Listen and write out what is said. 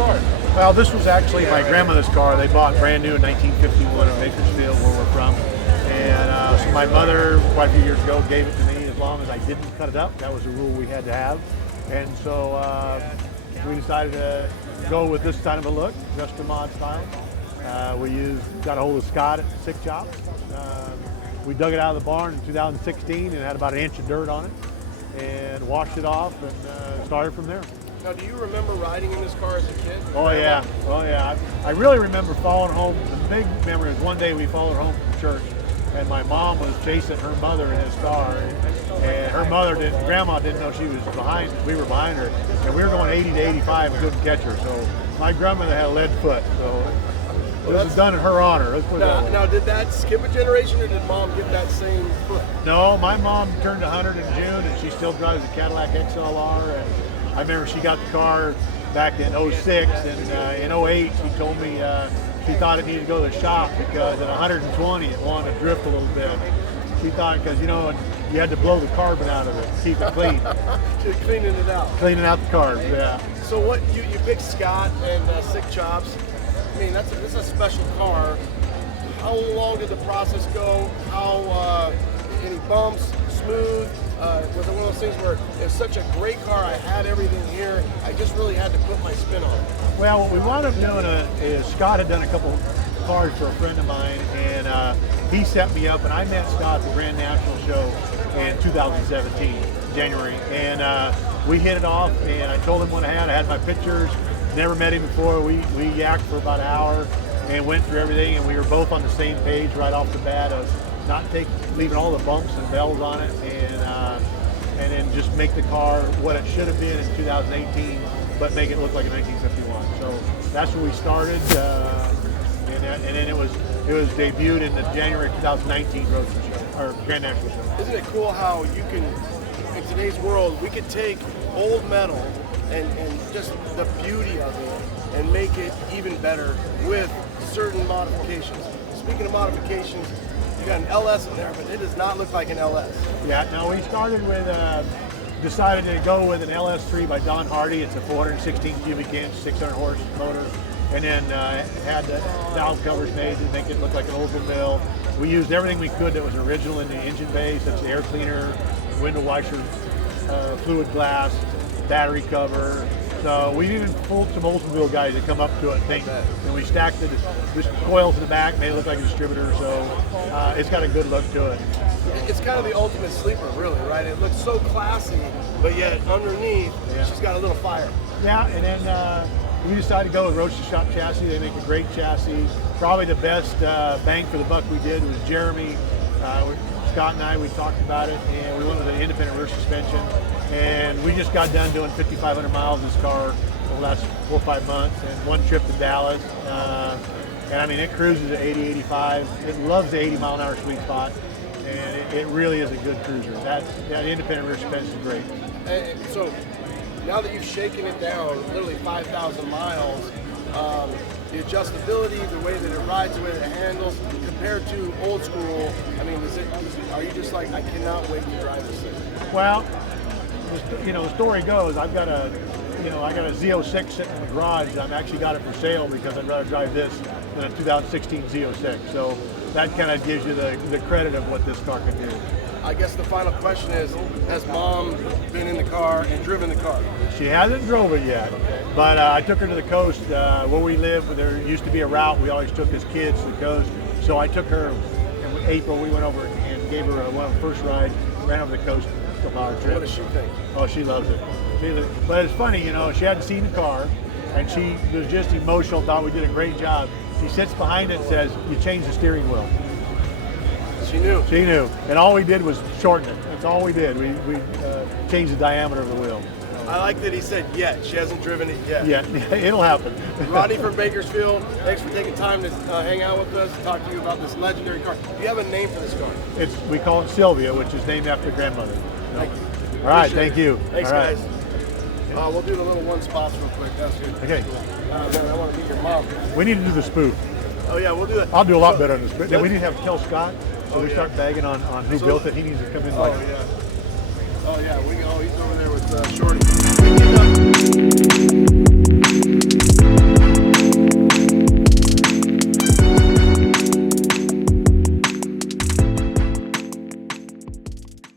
car? Well, this was actually my grandmother's car. They bought brand new in 1951 in Bakersfield, where we're from. And so my mother, quite a few years ago, gave it to me as long as I didn't cut it up. That was a rule we had to have. And so we decided to go with this kind of a look, just a mod style. Got a hold of Scott at Sic Chops. We dug it out of the barn in 2016 and had about an inch of dirt on it, and washed it off and started from there. Now, do you remember riding in this car as a kid? Oh yeah, oh yeah. I really remember following home. The big memory was one day we followed home from church, and my mom was chasing her mother in his car, and her grandma didn't know she was behind. We were behind her, and we were going 80 to 85 and couldn't catch her. So my grandmother had a lead foot. So this was done in her honor. Let's put it that way. Now, did that skip a generation, or did Mom get that same foot? No, my mom turned 100 in June, and she still drives a Cadillac XLR. And I remember she got the car back in 06, and in 08 she told me she thought it needed to go to the shop because at 120 it wanted to drift a little bit. She thought, because you had to blow the carbon out of it to keep it clean. Just cleaning it out. Cleaning out the carbs, yeah. So what you picked Scott and Sic Chops. I mean, that's a special car. How long did the process go? How any bumps? Smooth? Was it one of those things where it's such a great car, I had everything here, I just really had to put my spin on it? Well, what we wound up doing is Scott had done a couple cars for a friend of mine, and he set me up, and I met Scott at the Grand National Show in 2017, January, and we hit it off, and I told him what I had my pictures, never met him before. We yacked for about an hour and went through everything, and we were both on the same page right off the bat of not leaving all the bumps and bells on it, and then just make the car what it should have been in 2018, but make it look like a 1951. So that's where we started, and then it was debuted in the January 2019 Roadster Shop, or Grand National Show. Isn't it cool how you can, in today's world, we could take old metal and just the beauty of it and make it even better with certain modifications. Speaking of modifications, you got an LS in there, but it does not look like an LS. Yeah, no, we started with, decided to go with an LS3 by Don Hardey. It's a 416 cubic inch, 600 horse motor, and then had the valve covers made to make it look like an Oldsmobile. We used everything we could that was original in the engine bay, such as air cleaner, window washer, fluid glass, battery cover. So we even pulled some Oldsmobile guys to come up to it, and we stacked the coils in the back, made it look like a distributor. So it's got a good look to it. It's kind of the ultimate sleeper, really, right? It looks so classy, but yet underneath, she's got a little fire. Yeah, and then we decided to go with Roadster Shop chassis. They make a great chassis. Probably the best bang for the buck we did was Jeremy. Scott and I, we talked about it, and we went with an independent rear suspension. And we just got done doing 5,500 miles in this car over the last 4 or 5 months, and one trip to Dallas. And I mean, it cruises at 80, 85. It loves the 80 mile an hour sweet spot, and it really is a good cruiser. That independent rear suspension is great. And so now that you've shaken it down, literally 5,000 miles, the adjustability, the way that it rides, the way that it handles, compared to old school, I mean, are you just like, I cannot wait to drive this thing? Well, the story goes, I got a Z06 sitting in the garage. I've actually got it for sale because I'd rather drive this than a 2016 Z06. So that kind of gives you the credit of what this car can do. I guess the final question is, has Mom been in the car and driven the car? She hasn't drove it yet, but I took her to the coast where we live. There used to be a route we always took as kids to the coast. So I took her in April. We went over and gave her one of the first rides, ran over the coast. What does she think? Oh, she loves it. But it's funny, she hadn't seen the car, and she was just emotional, thought we did a great job. She sits behind it and says, "You changed the steering wheel." She knew. She knew. And all we did was shorten it. That's all we did. We changed the diameter of the wheel. I like that he said yet. She hasn't driven it yet. Yeah, it'll happen. Rodney from Bakersfield, thanks for taking time to hang out with us and talk to you about this legendary car. Do you have a name for this car? We call it Silvia, which is named after grandmother. Thank you. All right, thank you. Thanks, all right. guys. We'll do the little one spots real quick. That's good. Okay. I want to meet your mom. We need to do the spoof. Oh yeah, we'll do that. I'll do a lot better on the spoof. Then we need to have tell Scott. So we start bagging on who built it. He needs to come in. Oh yeah. Oh yeah. He's over there with Shorty.